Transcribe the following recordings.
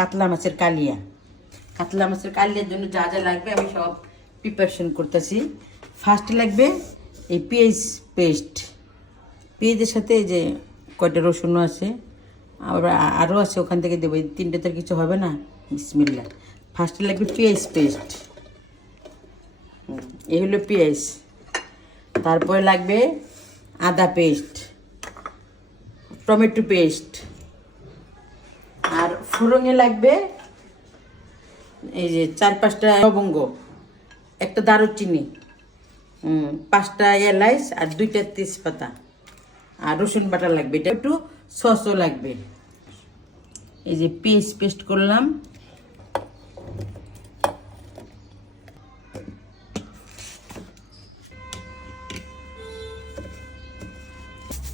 কাতলা মাছের কালিয়া। কাতলা মাছের কালিয়ার জন্য যা যা লাগবে আমি সব প্রিপারেশন করতেছি। ফার্স্টে লাগবে এই পেঁয়াজ পেস্ট, পেঁয়াজের সাথে এই যে কয়টা রসুনও আছে, আবার আরও আছে, ওখান থেকে দেবো। এই তিনটে তো কিছু হবে না। বিসমিল্লাহ। ফার্স্টে লাগবে পেঁয়াজ পেস্ট, এই হলো পেঁয়াজ। তারপরে লাগবে আদা পেস্ট, টমেটো পেস্ট, আর ফোড়নে লাগবে এই যে 4-5টা লবঙ্গ, একটা দারুচিনি, 5টা এলাচ আর 2টা তেজপাতা, আর রসুন বাটা লাগবে। এটা একটু সসও লাগবে। এই যে পেস্ট করলাম।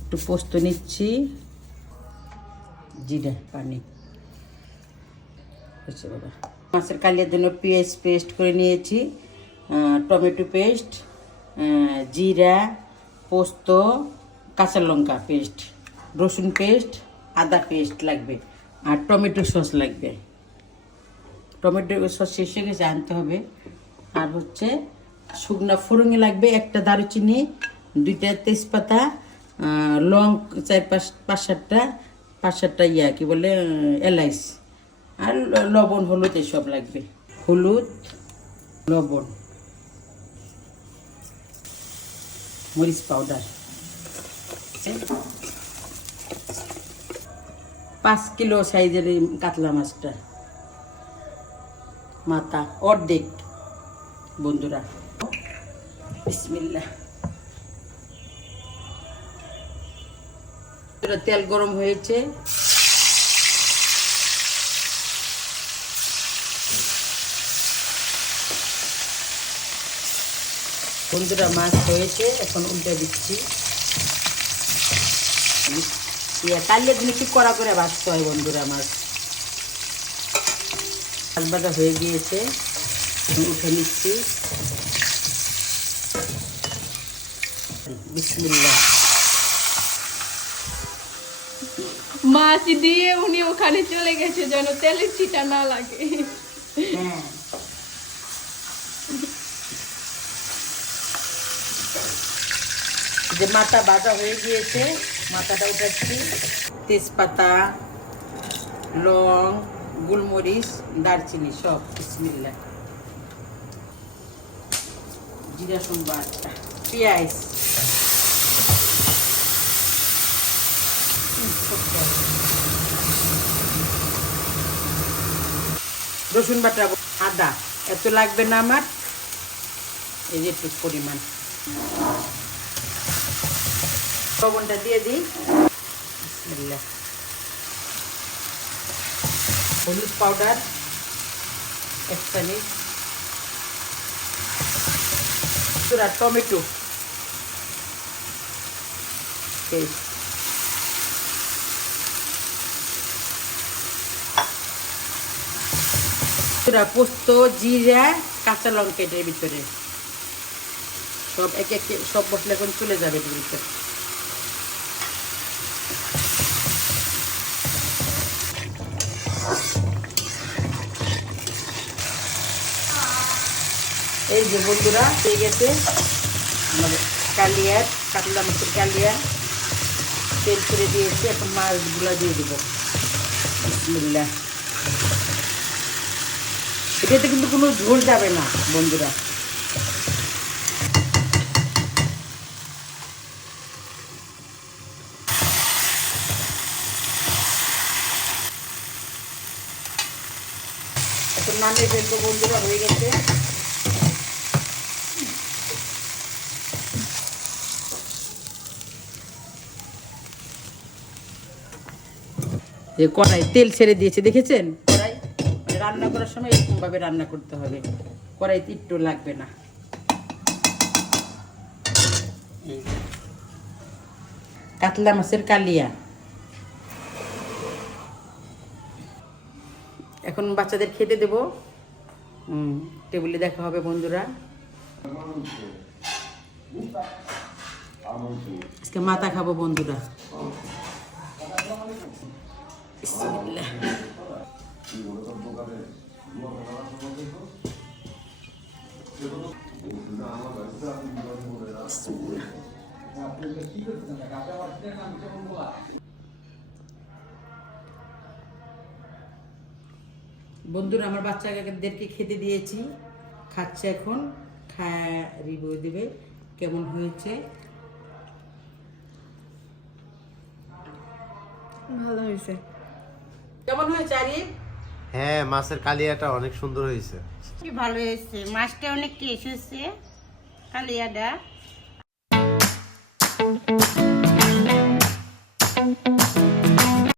একটু পোস্ত নিচ্ছি, জিরা পানি হচ্ছে বাবা। মাছের কালিয়ার জন্য পেঁয়াজ পেস্ট করে নিয়েছি, টমেটো পেস্ট, জিরা, পোস্ত, কাঁচা লঙ্কা পেস্ট, রসুন পেস্ট, আদা পেস্ট লাগবে, আর টমেটো সস লাগবে। টমেটো সস শেষ হয়ে গেছে, আনতে হবে। আর হচ্ছে শুকনো ফোড়নে লাগবে একটা দারুচিনি, 2টা তেজপাতা, লং 5-7টা ইয়া কি বলে এলাইচ, আর লবণ হলুদ এসব লাগবে। হলুদ, লবণ, মরিচ পাউডার। 5 কিলো সাইজের এই কাতলা মাছটা, মাথা অর্ধেক বন্ধুরা। বিসমিল্লাহ। তেল গরম হয়েছে, বন্ধুরা মাছ হয়েছে, এখন উল্টে দিচ্ছি। কালিয়ার জন্য একটু কড়া করে ভাজতে হয় বন্ধুরা। মাছ ভাজা হয়ে গিয়েছে, উঠে নিচ্ছি। বিসমিল্লাহ। মাছ দিয়ে উনি ওখানে চলে গেছে যেন তেলের ছিটা না লাগে। হ্যাঁ, যে মাথা ভাজা হয়ে গিয়েছে, মাথাটা উঠাচ্ছি। তেজপাতা, লং, গোলমরিচ, দারচিনি সব। বিসমিল্লাহ। জিরা সম্বার, পেঁয়াজ, রসুন বাটা, আদা এত লাগবে না আমার, এই যে একটু পরিমাণ। লবণটা দিয়ে দিই। বিসমিল্লাহ। হলুদ পাউডার 1 চামচ, টমেটো পেস্ট, পোস্ত, জিরা, কাঁচা লঙ্কা এটার ভিতরে সব এক এক সব মশলা এখন চলে যাবে এটার ভিতরে। এই যে বন্ধুরা হয়ে গেছে আমাদের কালিয়া, কাতলা মাছের কালিয়া। তেল ছেড়ে দিয়েছি, এখন মাছগুলো দিয়ে দিব। বিসমিল্লাহ। এটাতে কিন্তু কোনো ঝোল যাবে না বন্ধুরা। এখন নামিয়ে ফেলবো বন্ধুরা, হয়ে গেছে। যে কড়াই তেল ছেড়ে দিয়েছে, দেখেছেন? কড়াই রান্না করার সময় এরকম ভাবে রান্না করতে হবে, কড়াইতে একটু লাগবে না। কাতলা মাছের কালিয়া এখন বাচ্চাদের খেতে দেব। টেবিলে দেখা হবে বন্ধুরা। আজকে মাথা খাবো বন্ধুরা। বিসমিল্লাহ। বন্ধুরা আমার বাচ্চাদেরকে খেতে দিয়েছি, খাচ্ছে এখন, খায় রিভিউ দিবে কেমন হয়েছে। ভালো হয়েছে। কেমন হয়েছে আরিফ? হ্যাঁ, মাছের কালিয়াটা অনেক সুন্দর হয়েছে। কি ভালো হয়েছে, মাছটা অনেক টেস্ট হয়েছে, কালিয়াটা।